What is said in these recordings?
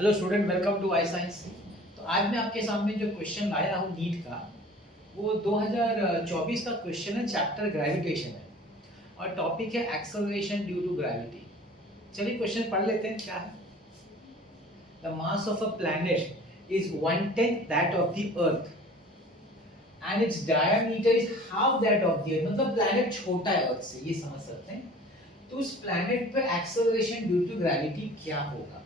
Hello student, welcome to I science. तो आज मैं आपके सामने जो क्वेश्चन लाया हूँ नीट का, वो 2024 का क्वेश्चन है। चैप्टर ग्रेविटेशन है और टॉपिक है एक्सेलरेशन ड्यू टू ग्रेविटी। चलिए क्वेश्चन पढ़ लेते हैं। क्या है? The mass of a planet is 1/10 that of the earth and its diameter is half that of the अर्थ। मतलब प्लैनेट छोटा है अर्थ से, ये समझ सकते हैं। तो उस प्लैनेट पे एक्सेलरेशन ड्यू टू ग्रेविटी क्या होगा?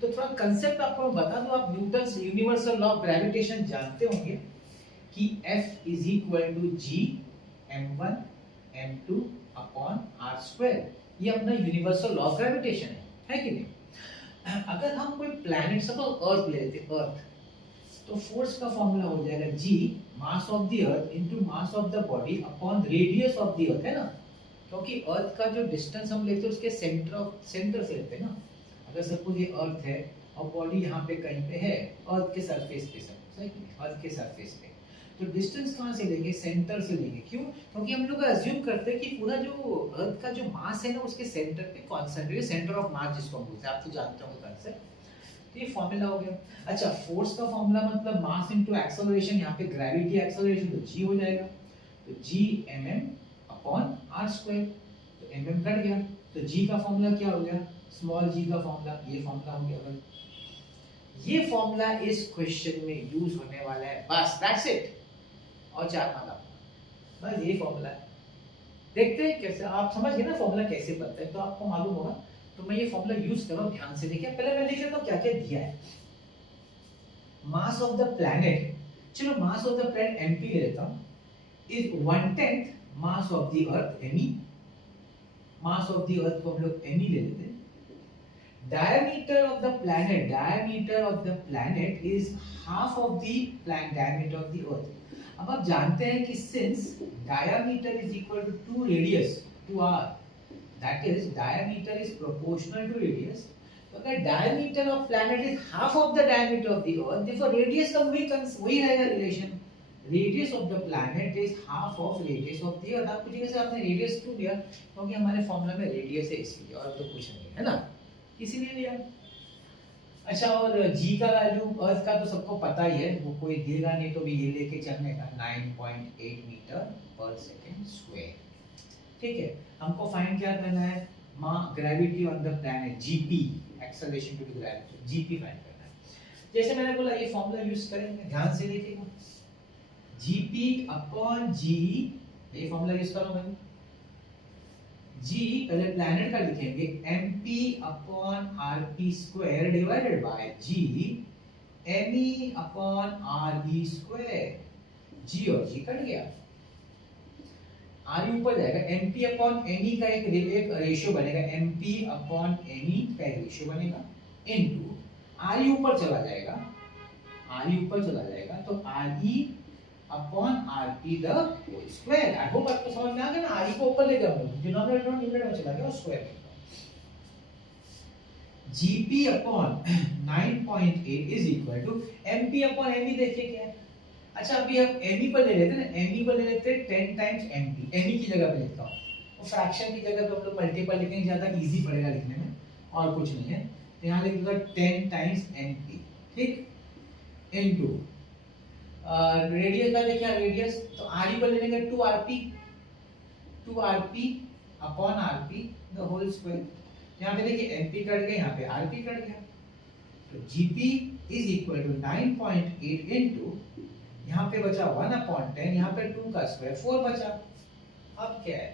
तो थोड़ा कंसेप्ट आपको मैं बता दूं। आप Newton's universal law of gravitation जानते होंगे कि F is equal to G m1 m2 upon r square. ये अपना यूनिवर्सल लॉ ऑफ ग्रेविटेशन है कि नहीं? अगर हम कोई प्लैनेट सपोज अर्थ ले लेते, अर्थ, तो फोर्स का फॉर्मूला हो जाएगा g mass of the earth into mass of the body upon radius of the earth, है ना? क्योंकि अर्थ का जो डिस्टेंस हम लेते हैं उसके सेंटर से लेते हैं ना। अगर सपोज ये अर्थ है और बॉडी यहाँ पे कहीं पे है, अर्थ के सरफेस पे, सही, अर्थ के सरफेस पे, तो डिस्टेंस कहाँ से लेंगे? सेंटर से लेंगे। क्यों? क्योंकि हम लोग अज्यूम करते हैं कि पूरा जो अर्थ का जो मास है ना, उसके सेंटर पे कॉन्सेंट्रेट, सेंटर ऑफ मास जिसको हम बोलते हैं, आप तो जानते होंगे कंसेप्ट। तो ये फॉर्मूला हो गया। अच्छा, फोर्स का फॉर्मूला मतलब मास इनटू एक्सेलरेशन, यहाँ पे ग्रेविटी एक्सेलरेशन तो जी हो जाएगा, तो जी mm अपॉन आर स्क्वायर। तो mm कट गया, तो जी का फॉर्मूला क्या हो गया? स्मॉल जी का फॉर्मूला, ये फॉर्मूला हो गया। ये फॉर्मूला इस क्वेश्चन में यूज होने वाला है, बस दैट्स इट। और चार मार्क आपका, बस ये फॉर्मूला है। देखते हैं कैसे आप समझ गए ना फॉर्मूला कैसे बनता है, तो आपको मालूम होगा। तो मैं ये फॉर्मूला यूज कर रहा हूं, ध्यान से देखिए। पहले मैं लिख लेता हूं क्या क्या दिया है। मास ऑफ द प्लैनेट, चलो मास ऑफ द प्लैनेट mp ले लेता हूं, is 1/10 mass of the earth me। Mass of the अर्थ को हम लोग me ले लेते हैं। Diameter of the planet is half of the diameter of the earth। अब आप जानते हैं कि since diameter is equal to 2 radius to r, that is diameter is proportional to radius। तो अगर diameter of planet is half of the diameter of the earth, therefore radius का वही रहेगा relation. Radius of the planet is half of radius of the earth। आप पूछिएगा sir आपने radius क्यों लिया? क्योंकि हमारे फॉर्मूला में radius है इसलिए, और तो कुछ नहीं है ना, इसीलिए लिया। अच्छा, और g का वैल्यू अर्थ का तो सबको पता ही है, वो कोई देगा नहीं तो भी ये लेके चलने का, 9.8 मीटर पर सेकंड स्क्वायर। ठीक है, हमको फाइंड क्या करना है? Gravity on the planet, g p, acceleration due to gravity, g p find करना है। जैसे मैंने बोला ये फॉर्मूला यूज करेंगे, ध्यान से देखिएगा। जीपी अपॉन जी, ये फॉर्मूला यूज करो मैं। जी पहले प्लैनेट का लिखेंगे, mp upon rp square divided by g me upon re square. G और जी कट गया, re ऊपर जाएगा, mp अपॉन me का एक रेशियो बनेगा, mp अपॉन me का एक रेशियो बनेगा, इनटू re ऊपर चला जाएगा, re ऊपर चला जाएगा, तो re upon rp the whole square. I hope आपको समझ में आ गया ना। re को ऊपर ले जाओ, डिनोमिनेटर और न्यूमरेटर में चला गया square. gp upon 9.8 is equal to mp upon me। देखिए क्या है। अच्छा, अभी हम me पर ले लेते हैं ना, me पर ले लेते हैं 10 टाइम्स mp, me की जगह पे लिखता हूं, और फ्रैक्शन की जगह तो हम लोग मल्टीपल लिखेंगे, ज्यादा इजी पड़ेगा लिखने में, और कुछ नहीं है। तो यहां लिखूंगा 10 टाइम्स mp, ठीक, इनटू रेडियस का देखिए, रेडियस तो आर पर ले लेंगे 2rp upon rp the whole square. यहाँ पे देखिए mp कट गया, यहाँ पे rp कट गया, तो gp is equal to 9.8 into, यहाँ पे बचा 1/10, यहाँ पे 2 का स्क्वायर 4 बचा। अब क्या है,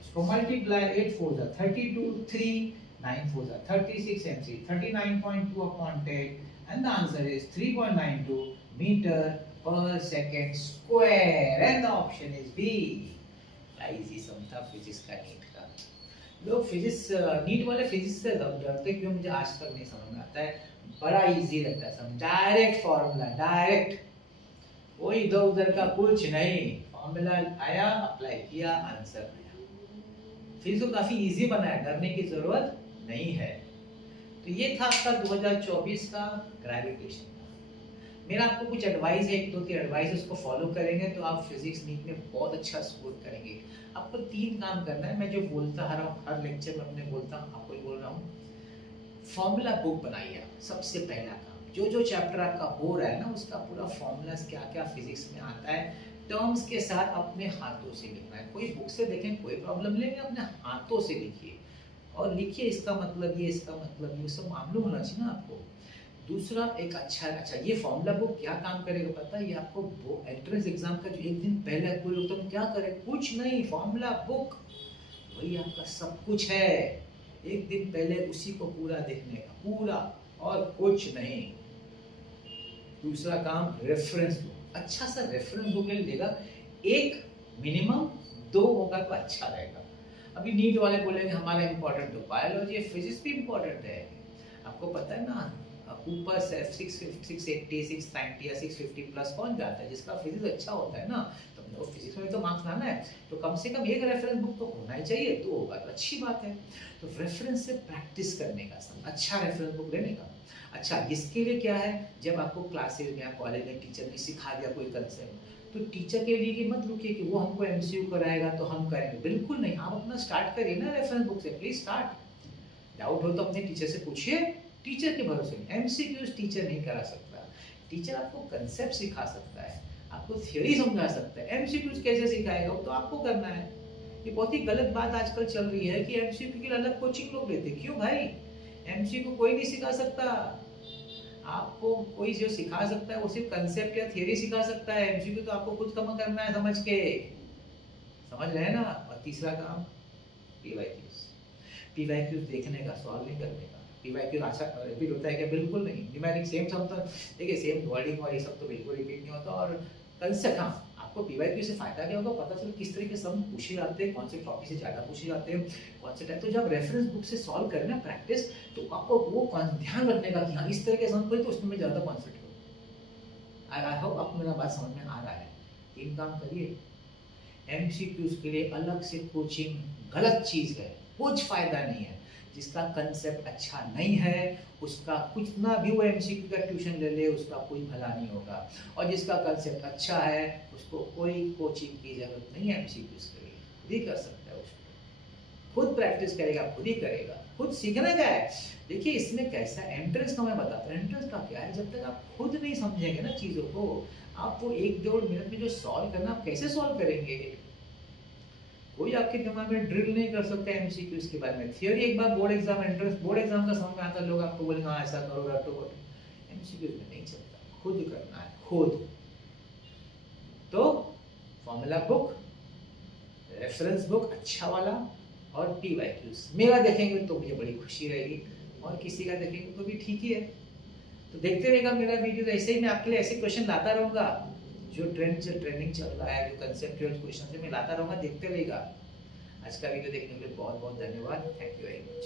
इसको मल्टीप्लाई, 8 4 जा 32, 3 9 4 जा 36 and 3 39.2 upon 10, and the answer is 3.92 meter per second square, and the option is B। Easy sum था फिजिक्स का, नीट का। लोग फिजिक्स, नीट वाले फिजिक्स से डरते क्यों, मुझे आज तक नहीं समझ में आता है। बड़ा इजी लगता है सब, डायरेक्ट फॉर्मूला, डायरेक्ट, कोई इधर उधर का कुछ नहीं। फॉर्मूला आया, अप्लाई किया, आंसर आया। फिजिक्स को काफी इजी बनाया, डरने की जरूरत नहीं है। तो ये था आपका 2024 का ग्रेविटेशन। मेरा आपको कुछ एडवाइस है, 1-2 एडवाइस, उसको फॉलो करेंगे तो आप फिजिक्स नीट में बहुत अच्छा स्कोर करेंगे। आपको 3 काम करना है, मैं जो बोलता हर लेक्चर में अपने बोलता हूँ, आपको ही बोल रहा हूँ। फॉर्मूला बुक बनाइए आप, सबसे पहला काम। जो चैप्टर आपका हो रहा है ना उसका पूरा फॉर्मूलाज क्या क्या फिजिक्स में आता है टर्म्स के साथ अपने हाथों से लिखना है। कोई बुक से देखें कोई प्रॉब्लम नहीं है, अपने हाथों से लिखिए और लिखिए इसका मतलब ये, इसका मतलब ये, सब मालूम होना चाहिए ना आपको। दूसरा एक अच्छा ये फॉर्मूला बुक क्या काम करेगा पता है? ये आपको वो एंट्रेंस एग्जाम का जो एक दिन पहले कोई लोग तुम क्या करें, कुछ नहीं, फॉर्मूला बुक वही आपका सब कुछ है। एक दिन पहले उसी को पूरा देखने का, पूरा और कुछ नहीं। दूसरा काम रेफरेंस बुक, अच्छा सा रेफरेंस बुक ले लेगा, एक मिनिमम 2 होगा तो अच्छा रहेगा। अभी नीट वाले बोलेंगे हमारा इम्पोर्टेंट तो बायोलॉजी, फिजिक्स भी इम्पोर्टेंट है। आपको पता है ना ऊपर से 680 690 या 650 प्लस कौन जाता है? जिसका फिजिक्स अच्छा होता है ना, तो फिजिक्स में तो मार्क्स लाना है तो कम से कम एक रेफरेंस बुक तो होना ही चाहिए, तो होगा तो अच्छी बात है। तो रेफरेंस से प्रैक्टिस करने का, अच्छा रेफरेंस बुक लेने का। अच्छा इसके लिए क्या है, जब आपको क्लासेज में या कॉलेज में टीचर ने सिखा दिया कोई कंसेप्ट, तो टीचर के लिए मत रुकिए कि वो हमको एमसीक्यू कराएगा तो हम करेंगे, बिल्कुल नहीं। आप अपना स्टार्ट करिए ना रेफरेंस बुक से, प्लीज स्टार्ट। डाउट हो तो अपने टीचर से पूछिए, टीचर के भरोसे नहीं। एमसीक्यूज टीचर नहीं करा सकता, टीचर आपको कंसेप्ट सिखा सकता है, आपको थ्योरी समझा सकता है। एमसीक्यूज कैसे सिखाएगा वो तो आपको करना है। ये बहुत ही गलत बात आजकल चल रही है कि एमसीक्यू के लिए अलग कोचिंग लोग लेते। क्यों भाई? एमसीक्यू कोई नहीं सिखा सकता आपको, कोई जो सिखा सकता है वो सिर्फ कंसेप्ट या थ्योरी सिखा सकता है। एमसीक्यू तो आपको खुद कम करना है समझ के, समझ रहे हैं ना। और तीसरा काम पीवाईक्यूज, पीवाईक्यूज देखने का, सॉल्व नहीं करने का। पीवाईक्यू अच्छा रिपीट होता है क्या? बिल्कुल नहीं। न्यूमेरिक सेम सम तो देखिए, सेम वर्डिंग और ये सब तो बिल्कुल रिपीट नहीं होता। और कंसेप्ट, हाँ आपको पीवाईक्यू से फायदा क्या होगा, पता चले किस तरीके से सम पूछे जाते हैं, कौन से टॉपिक से ज़्यादा पूछे जाते हैं, कौन से टाइप। तो जब रेफरेंस बुक से सॉल्व करें ना प्रैक्टिस, तो आपको वो ध्यान रखने का कि हाँ इस तरह के सम कोई तो उसमें मैं ज़्यादा कॉन्सेंट्रेट करूँ। आई होप आपको मेरा बात समझ में आ रहा है। 3 काम करिए। एमसीक्यूज के लिए अलग से कोचिंग गलत चीज़ है, कुछ फायदा नहीं है। जिसका कंसेप्ट अच्छा नहीं है उसका कितना भी वो एमसीक्यू का ट्यूशन ले ले उसका कोई भला नहीं होगा। और जिसका कंसेप्ट अच्छा है उसको कोई कोचिंग की जरूरत नहीं है एमसीक्यूज के लिए, खुद ही कर सकता है उसको। खुद प्रैक्टिस करेगा, खुद ही करेगा, खुद सीखने का है। देखिए इसमें कैसा एंट्रेंस का मैं बताता हूँ। एंट्रेंस का क्या है, जब तक आप खुद नहीं समझेंगे ना चीज़ों को, आप वो 1-1.5 मिनट में जो सॉल्व करना, आप कैसे सॉल्व करेंगे? कोई आपके दिमाग में ड्रिल नहीं कर सकता एमसीक्यूज के बारे में। थ्योरी एक बार board exam, entrance board exam का समझ में आता है, लोग आपको बोलेंगे हाँ ऐसा करो रटो रटो। एमसीक्यूज में नहीं चलता, खुद करना है, खुद। तो फॉर्मूला बुक, रेफरेंस बुक अच्छा वाला, और पीवाईक्यूज मेरा देखेंगे तो मुझे बड़ी खुशी रहेगी, और किसी का देखेंगे तो भी ठीक ही है। तो देखते रहेगा मेरा वीडियो, तो ऐसे ही मैं आपके लिए ऐसे क्वेश्चन लाता रहूंगा। जो ट्रेंडिंग चल रहा है, जो कंसेप्चुअल क्वेश्चन है मैं लाता रहूंगा, देखते रहेगा। आज का वीडियो देखने के लिए बहुत बहुत धन्यवाद। Thank you very much.